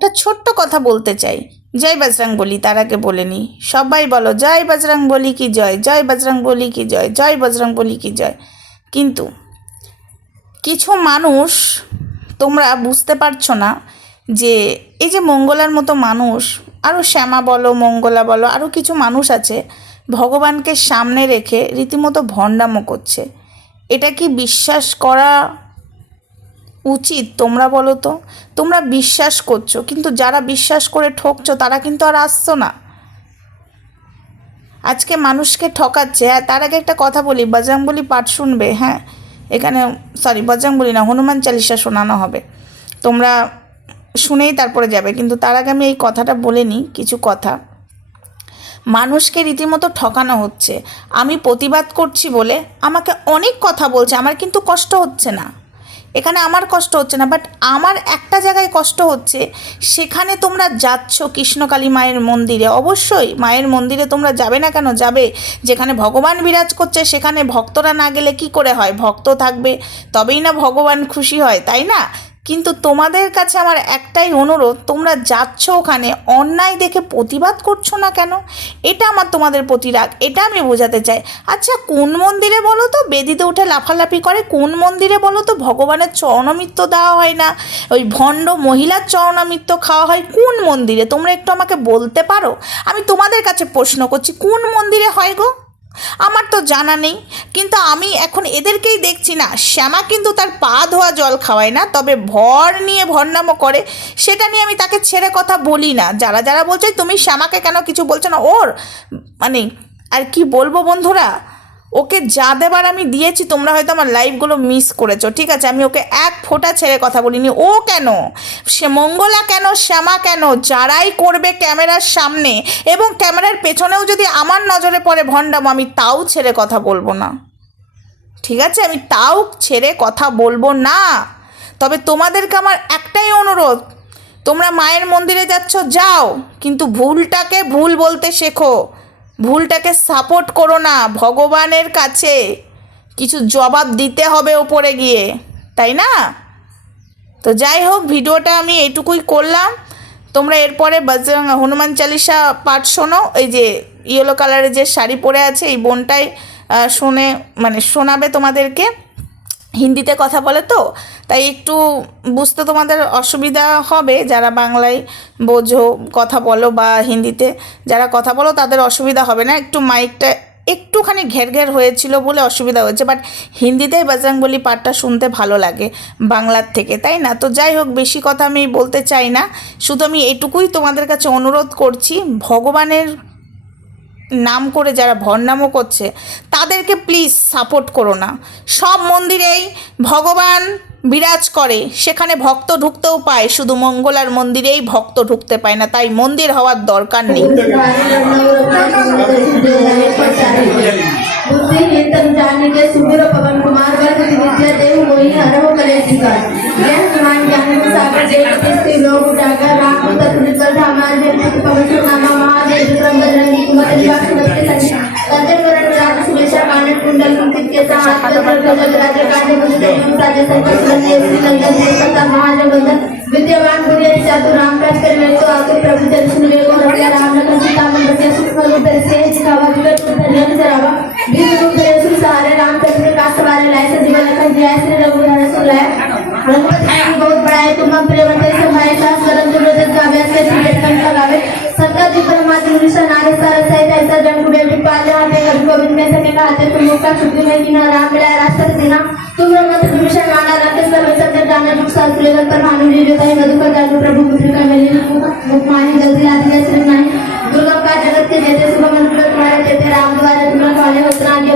একটা ছোট্ট কথা বলতে চাই। জয় বজরং বলি, তার আগে বলে নি। সবাই বলো, জয় বজরং বলি কি জয়? জয় বজরং বলি কি জয়? জয় বজরং বলি কি জয়? কিন্তু কিছু মানুষ তোমরা বুঝতে পারছ না যে, এই যে মঙ্গলার মতো মানুষ আরও শ্যামা বলো, মঙ্গলা বলো আরও কিছু মানুষ আছে, ভগবানকে সামনে রেখে রীতিমতো ভণ্ডামো করছে। এটা কি বিশ্বাস করা উচিত, তোমরা বলো তো। তোমরা বিশ্বাস করছ, কিন্তু যারা বিশ্বাস করে ঠকছো, তারা কিন্তু আর আসছো না। আজকে মানুষকে ঠকাচ্ছে হ্যাঁ তার আগে একটা কথা বলি, বজরংবলী পাঠ শুনবে হ্যাঁ? এখানে সরি বজরংবলী না, হনুমান চালিসা শোনানো হবে। তোমরা শুনেই তারপরে যাবে, কিন্তু তার আগে আমি এই কথাটা বলে নিই, কিছু কথা। মানুষকে রীতিমতো ঠকানো হচ্ছে। আমি প্রতিবাদ করছি বলে আমাকে অনেক কথা বলছে, আমার কিন্তু কষ্ট হচ্ছে না। এখানে আমার কষ্ট হচ্ছে না বাট আমার একটা জায়গায় কষ্ট হচ্ছে, সেখানে তোমরা যাচ্ছ কৃষ্ণকালী মায়ের মন্দিরে। অবশ্যই মায়ের মন্দিরে তোমরা যাবে না কেন? যাবে যেখানে ভগবান বিরাজ করছে, সেখানে ভক্তরা না গেলে কি করে হয়? ভক্ত থাকবে, তবেই না ভগবান খুশি হয়, তাই না? কিন্তু তোমাদের কাছে আমার একটাই অনুরোধ, তোমরা যাচ্ছ ওখানে, অন্যায় দেখে প্রতিবাদ করছ না কেন? এটা আমার তোমাদের প্রতি রাগ, এটা আমি বোঝাতে চাই। আচ্ছা কোন মন্দিরে বলো তো? বেদিতে উঠে লাফালাফি করে, কোন মন্দিরে বলো তো? ভগবানের চরণামিত্য দেওয়া হয় না, ওই ভণ্ড মহিলার চরণামিত্য খাওয়া হয়, কোন মন্দিরে? তোমরা একটু আমাকে বলতে পারো? আমি তোমাদের কাছে প্রশ্ন করছি, কোন মন্দিরে হয় গো? আমার তো জানা নেই, কিন্তু আমি এখন এদেরকেই দেখছি না। শ্যামা কিন্তু তার পা ধোয়া জল খাওয়ায় না, তবে ভর নিয়ে ভরনামো করে। সেটা নিয়ে আমি তাকে ছেড়ে কথা বলি না। যারা যারা বলছে, তুমি শ্যামাকে কেন কিছু বলছো না? ওর মানে আর কি বলব বন্ধুরা? ওকে যা দেবার আমি দিয়েছি, তোমরা হয়তো আমার লাইফগুলো মিস করেছ, ঠিক আছে? আমি ওকে এক ফোঁটা ছেড়ে কথা বলিনি। ও কেন? সে মঙ্গলা কেন? শ্যামা কেন? যারাই করবে ক্যামেরার সামনে এবং ক্যামেরার পেছনেও যদি আমার নজরে পড়ে ভণ্ডাম, আমি তাও ছেড়ে কথা বলব না। ঠিক আছে? আমি তাও ছেড়ে কথা বলব না। তবে তোমাদেরকে আমার একটাই অনুরোধ, তোমরা মায়ের মন্দিরে যাচ্ছ, যাও, কিন্তু ভুলটাকে ভুল বলতে শেখো। ভুলটাকে সাপোর্ট করো না, ভগবানের কাছে। কিছু জবাব দিতে হবে ওপরে গিয়ে, তাই না? তো যাই হোক, ভিডিওটা আমি এইটুকুই করলাম। তোমরা এরপরে বজরং হনুমান চালিসা পাঠ শোনো। এই যে ইয়েলো কালারের যে শাড়ি পরে আছে, এই বোনটাই শুনে মানে শোনাবে তোমাদেরকে। হিন্দিতে কথা বলে তো, তাই একটু বুঝতে তোমাদের অসুবিধা হবে। যারা বাংলায় বোঝো, কথা বলো বা হিন্দিতে যারা কথা বলো, তাদের অসুবিধা হবে না। একটু মাইকটা একটুখানি ঘের ঘের হয়েছিল বলে অসুবিধা হয়েছে বাট হিন্দিতেই বজরংবলী পাঠটা শুনতে ভালো লাগে বাংলার থেকে, তাই না? তো যাই হোক, বেশি কথা আমি বলতে চাই না। শুধু আমি এটুকুই তোমাদের কাছে অনুরোধ করছি, ভগবানের নাম করে যারা ভরনামও করছে তাদেরকে প্লিজ সাপোর্ট করো না সব মন্দিরেই ভগবান বিরাজ করে সেখানে ভক্ত ঢুকতেও পায় শুধু মঙ্গলার মন্দিরেই ভক্ত ঢুকতে পায় না তাই মন্দির হওয়ার দরকার নেই बुद्धिहीन जाने के सुबीर पवन विद्यमान गुरु चातु राम राज कर मैं तो आकर प्रभु दर्शन में को रखा राम लखन सीता मन बचे सूक्ष्म रूप से दिखावा विवेक रूप धर्म सरावा बीज रूप धरे सुर सहारे रामचंद्र का सवारे लाए से जीवन लखन जय श्री रघुनाथ सुलाय रघुपति की बहुत बड़ा है। तुम प्रेमते समाये सास करम दुर्योधन का अभ्यास से श्री लखन का गावे सत्ता जी परमात्मा निशा नारे गोविंद में से कहा आते तुम लोग का छुट्टी में कि ना राम मिला रास्ता देना तुम लोग मत विषय माना रखे सब सब जब जाना, दुख साल लेवल पर मानो जी देता है मधु का जादू प्रभु पुत्र का मेले मुख मानी जल्दी आते का सिर मानी दुर्गम का जगत के देते शुभ मंत्र तुम्हारे देते राम द्वारा तुम्हारा कॉलेज उतना आगे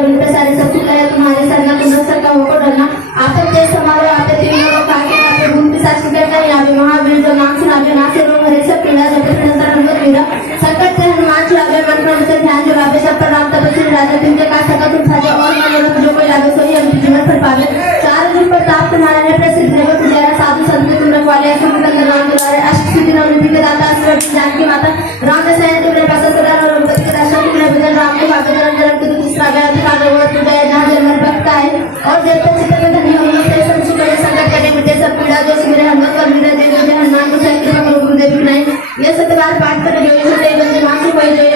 तपस्वी राजनीति के का सकत उठाते और मनोरथ जो कोई लागे सोई अंत जीवन फल पावे। चार दिन पर ताप नारायण प्रसिद्ध जगत उजारा साधु संत के तुम वाले अशुभ तंग नाम दुलारे अष्ट सिद्धि नवनिधि के दाता सर्व जानकी माता राम रसायन तुमरे पास सदा रघुपति के दर्शन तुमरे भजन राम के भाग्य धर्म धर्म के दूसरी सागर अति काल वो तुम गए जहाँ जन्म भक्त आए और देवता चित्त में धन्य हो से संसु करे संकट करे मिटे सब पीड़ा जो सुग्रह हम कर मेरे देव हनुमान को सहित गुरुदेव बनाए यह सतवार पाठ कर जो सदैव जन मासु पै जो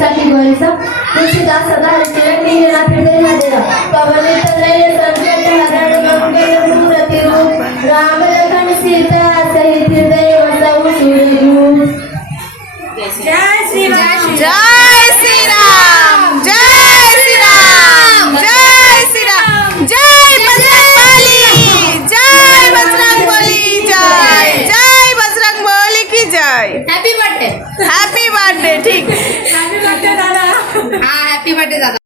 साठी गोळीचा तुळशीदास सदा हरिशिरा मी ना फिरते ना देवा पवन तनय संकट हरण मंगल मूर्ती रूप राम